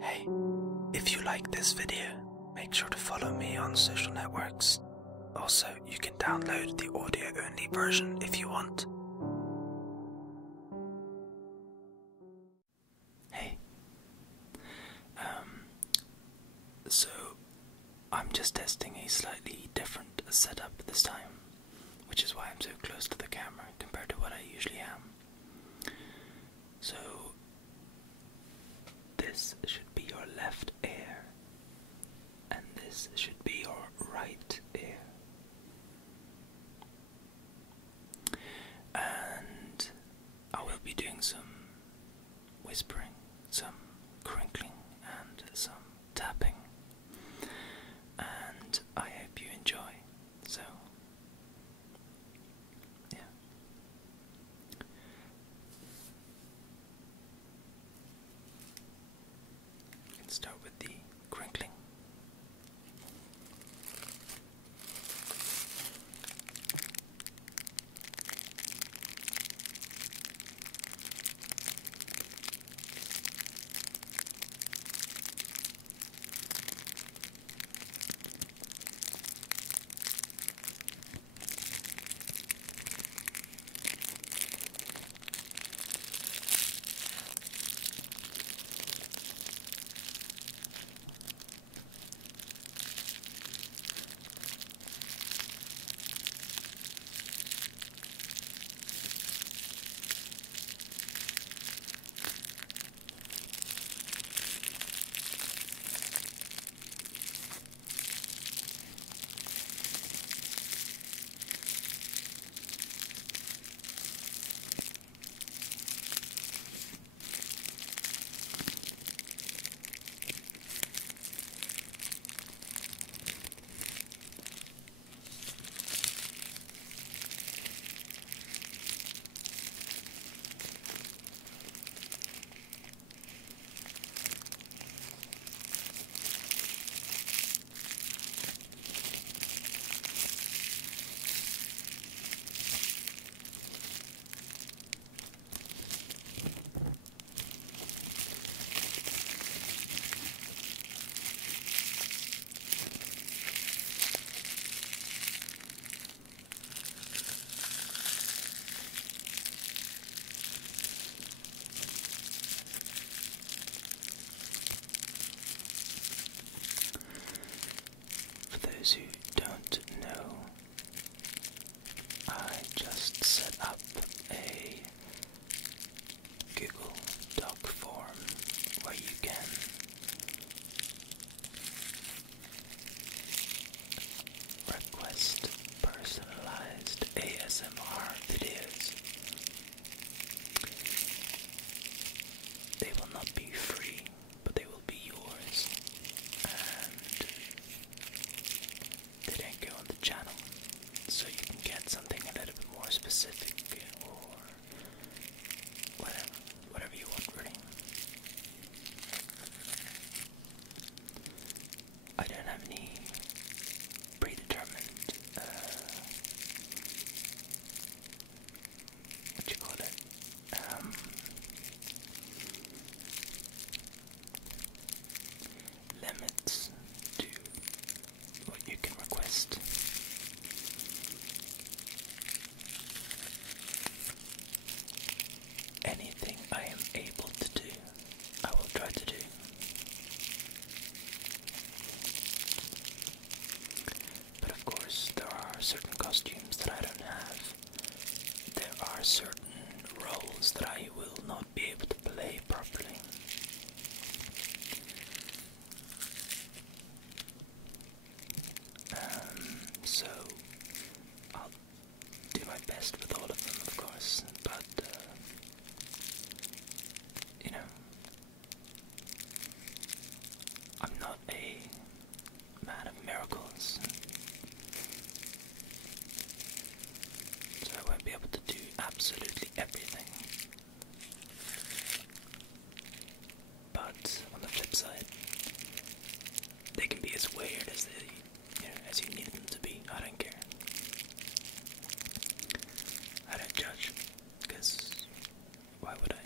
Hey, if you like this video, make sure to follow me on social networks. Also, you can download the audio-only version if you want. Hey, so I'm just testing a slightly different setup this time, which is why I'm so close to the camera compared to what I usually am. So, this should be your left ear, and this should be your right ear. And I will be doing some whispering, some crinkling, and some tapping. And I hope you enjoy. So, yeah. We can start with the crinkling. For those who don't know, I just set up a Google Doc form where you can request personalized ASMR videos. They will not be free, but they will be yours, and they don't go on the channel, so you can get something a little bit more specific or whatever you want, really. I don't have any predetermined what you call it, limits to what you can request. Anything I am able to do, I will try to do. But of course, there are certain costumes that I don't have. There are certain roles that I will not be able to play properly. So I'll do my best with all of them, of course, but you know, I'm not a man of miracles, so I won't be able to do absolutely everything. But on the flip side, they can be as weird as as you need them to be. I don't care. I don't judge, because why would I?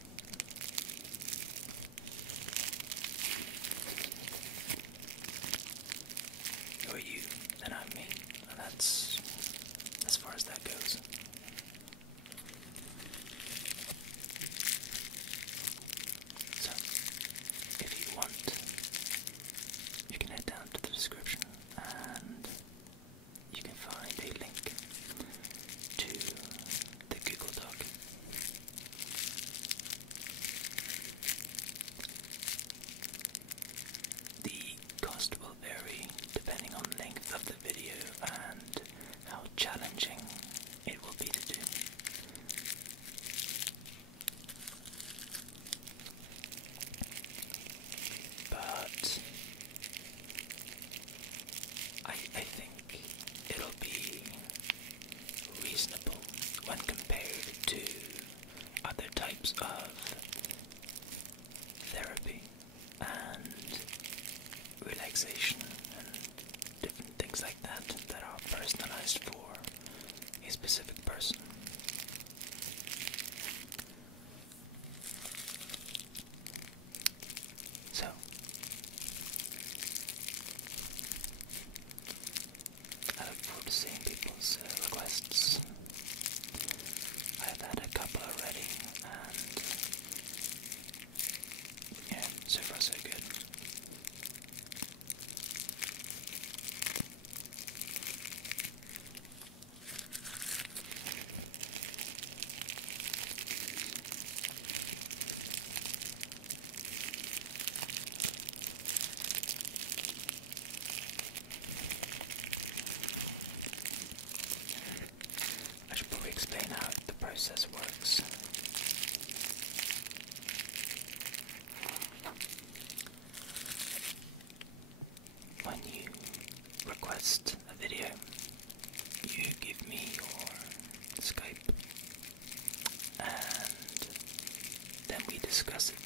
discuss it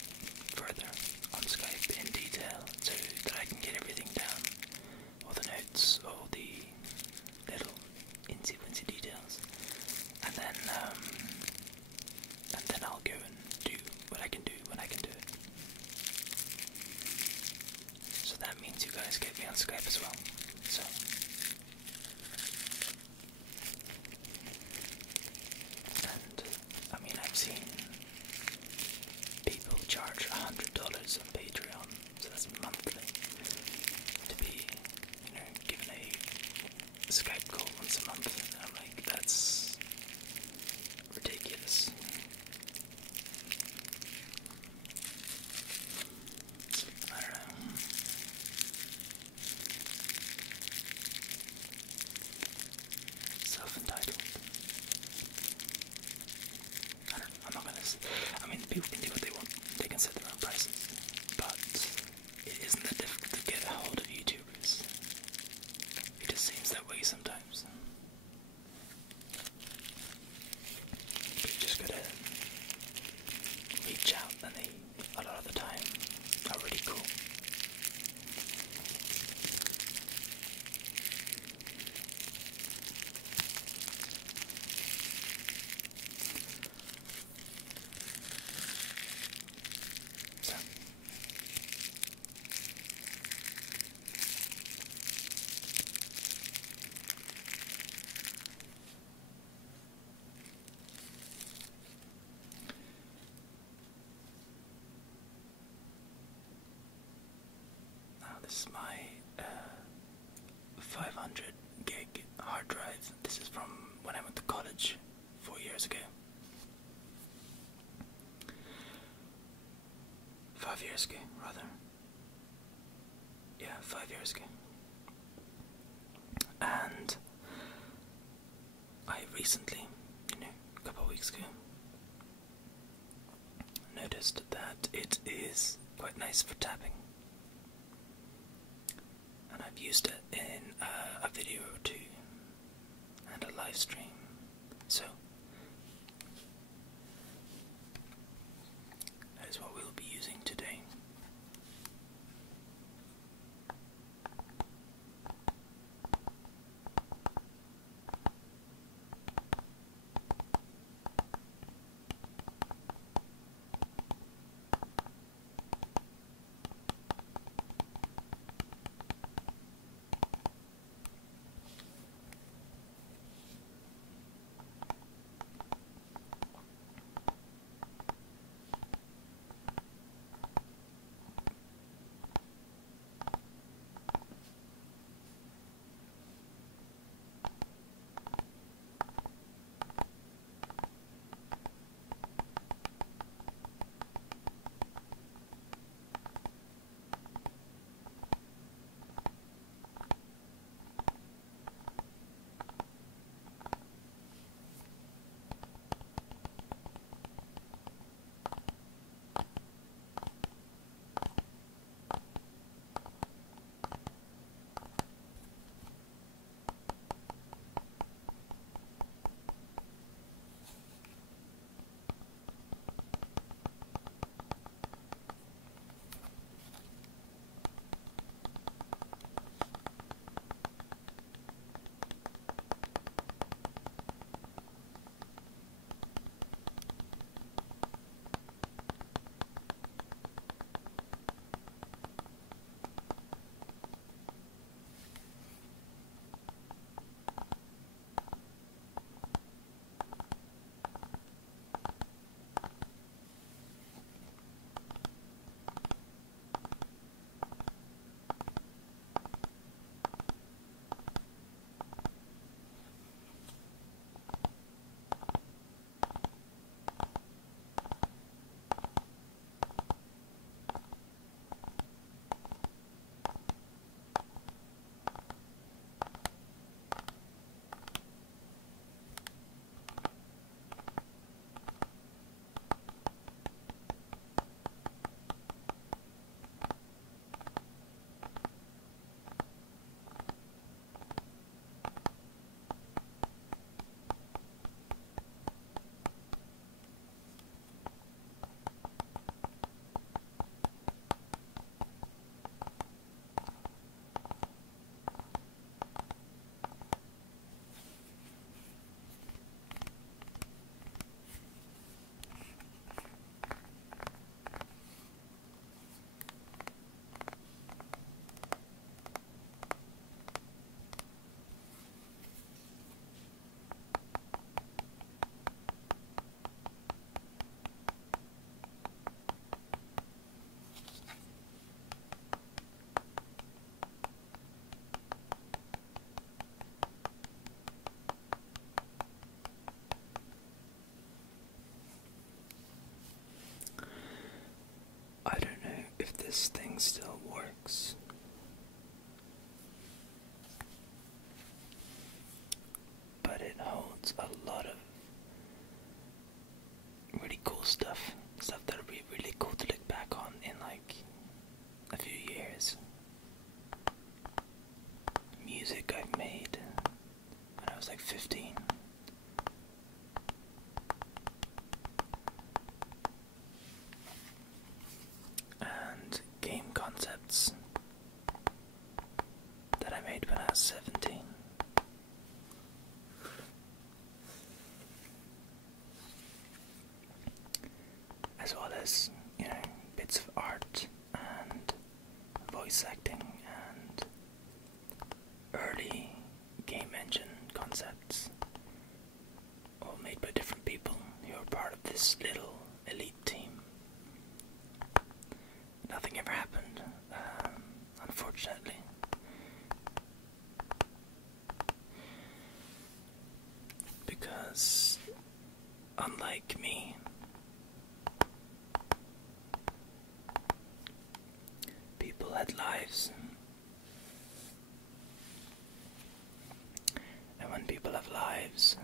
further on Skype in detail so that I can get everything down, all the notes, all the little insy-wincy details, and then I'll go and do what I can do when I can do it. So that means you guys get me on Skype as well. So and I mean, I've seen people charge $100 on Patreon, so that's monthly, to be, given a Skype call once a month. And I'm like, that's ridiculous. I don't know. Self-entitled. I'm not gonna. I mean, people can do what they want. They can set their own prices, but it isn't that difficult to get a hold of YouTubers. It just seems that way sometimes. You just gotta reach out, and they, a lot of the time, are really cool. So, now this is my 500 gig hard drive. This is from when I went to college 4 years ago. 5 years ago, rather. Yeah, 5 years ago. And I recently, a couple of weeks ago, noticed that it is quite nice for tapping. And I've used it in a video or two and a live stream. So that is what we'll be using today. this thing still works. But it holds a lot of really cool stuff. Stuff that'll be really cool to look back on in like a few years. Music I've made when I was like 15. And game concepts that I made when I was 17. As well as, you know, bits of art and voice acting and early game engine concepts, all made by different people who are part of this little elite team. Nothing ever happened, unfortunately. Because, unlike me, people had lives. And when people have lives,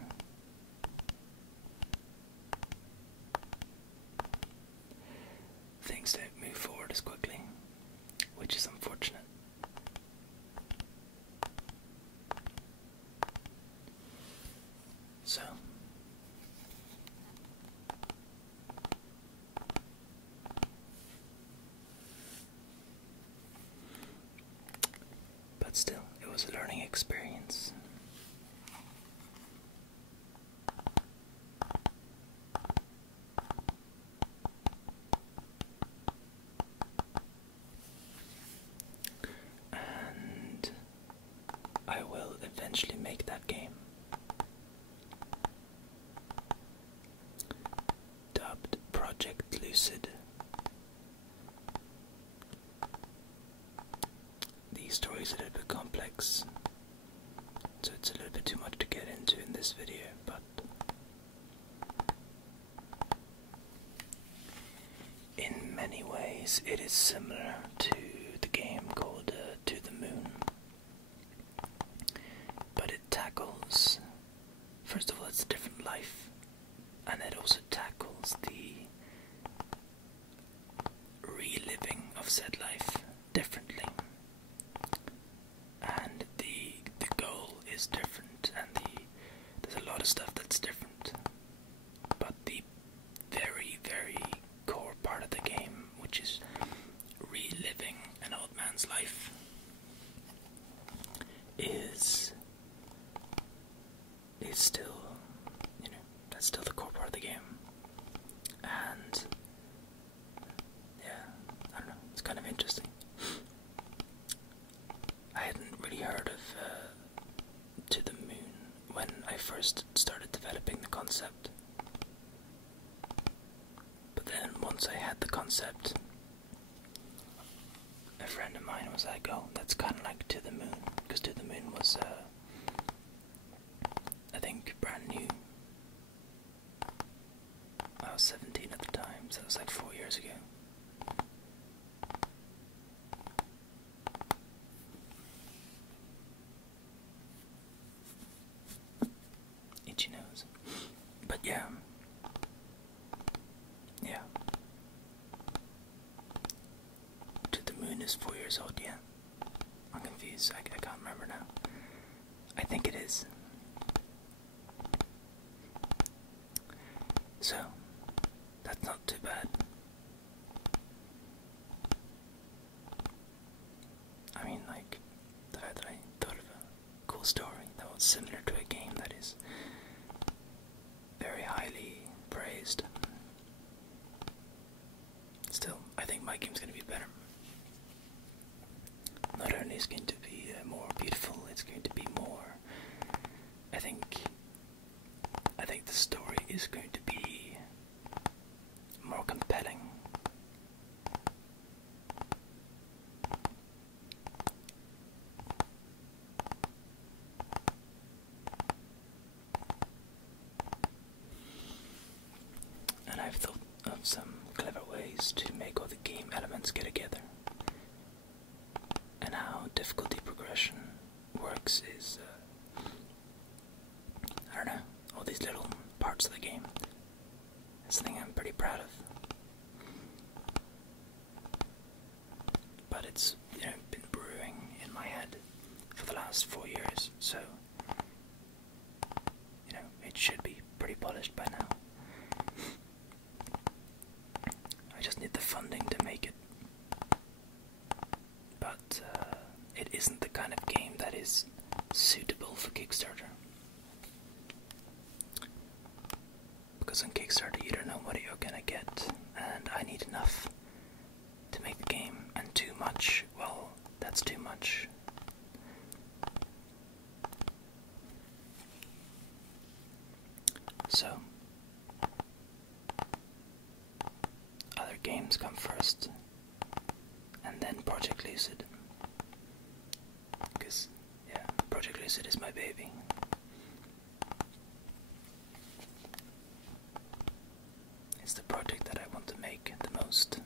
things don't move forward as quickly, which is unfortunate. So, but still, it was a learning experience. And I will eventually make that game. Dubbed Project Lucid. The story is a little bit complex, so it's a little bit too much to get into in this video, but in many ways it is similar to the game called To the Moon. But it tackles, first of all, it's a different life, and it also tackles the reliving of said life differently. And the goal is different, and there's a lot of stuff that's different. But the very, very core part of the game, which is reliving an old man's life, is still, you know, that's still the core part of the game. And yeah, I don't know, it's kind of interesting. I hadn't really heard of To the Moon when I first started developing the concept. But then once I had the concept, a friend of mine was like, oh, that's kind of like To the Moon, because To the Moon was, I think, brand new. I was 17 at the time, so it was like 4 years ago. Itchy nose. But yeah. Yeah. To the Moon is 4 years old, yeah. I'm confused, I can't remember now. I think it is. So, that's not too bad. I mean, like, the fact that I thought of a cool story that was similar to a game that is very highly praised. Still, I think my game's going to be better. Not only is it going to be more beautiful, it's going to be more, I think the story is going to be more compelling. And I've thought of some clever ways to make all the game elements get together. difficulty progression works is, I don't know, all these little parts of the game. It's something I'm pretty proud of. But it's, you know, been brewing in my head for the last 4 years, so, you know, it should be pretty polished by now. I just need the funding to make it. But it isn't the kind of game that is suitable for Kickstarter. Because on Kickstarter you don't know what you're gonna get, and I need enough to make the game, and too much, well, that's too much. So, other games come first, and then Project Lucid. Because, yeah, Project Lucid is my baby. It's the project that I want to make the most.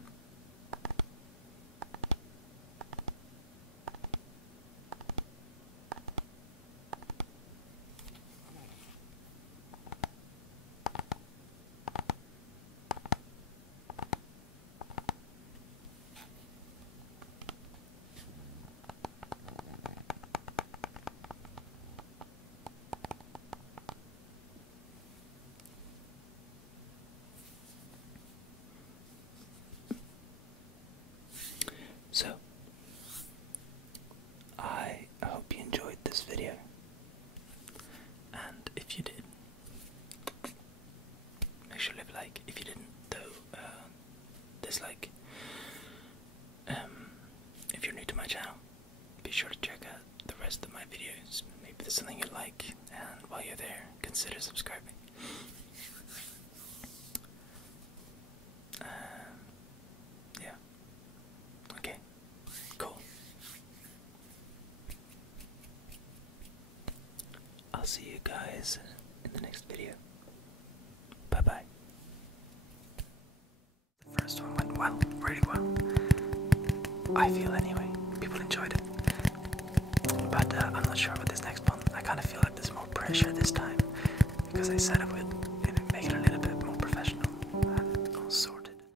So, I hope you enjoyed this video, and if you did, make sure to leave a like. If you didn't, though, dislike. If you're new to my channel, be sure to check out the rest of my videos. Maybe there's something you like, and while you're there, consider subscribing. Yeah. Okay. Cool. I'll see you guys in the next video. Bye bye. The first one went well, really well. I feel anyway. People enjoyed it. But I'm not sure about this next one. I kind of feel like there's more pressure this time because I said I would maybe make it a little bit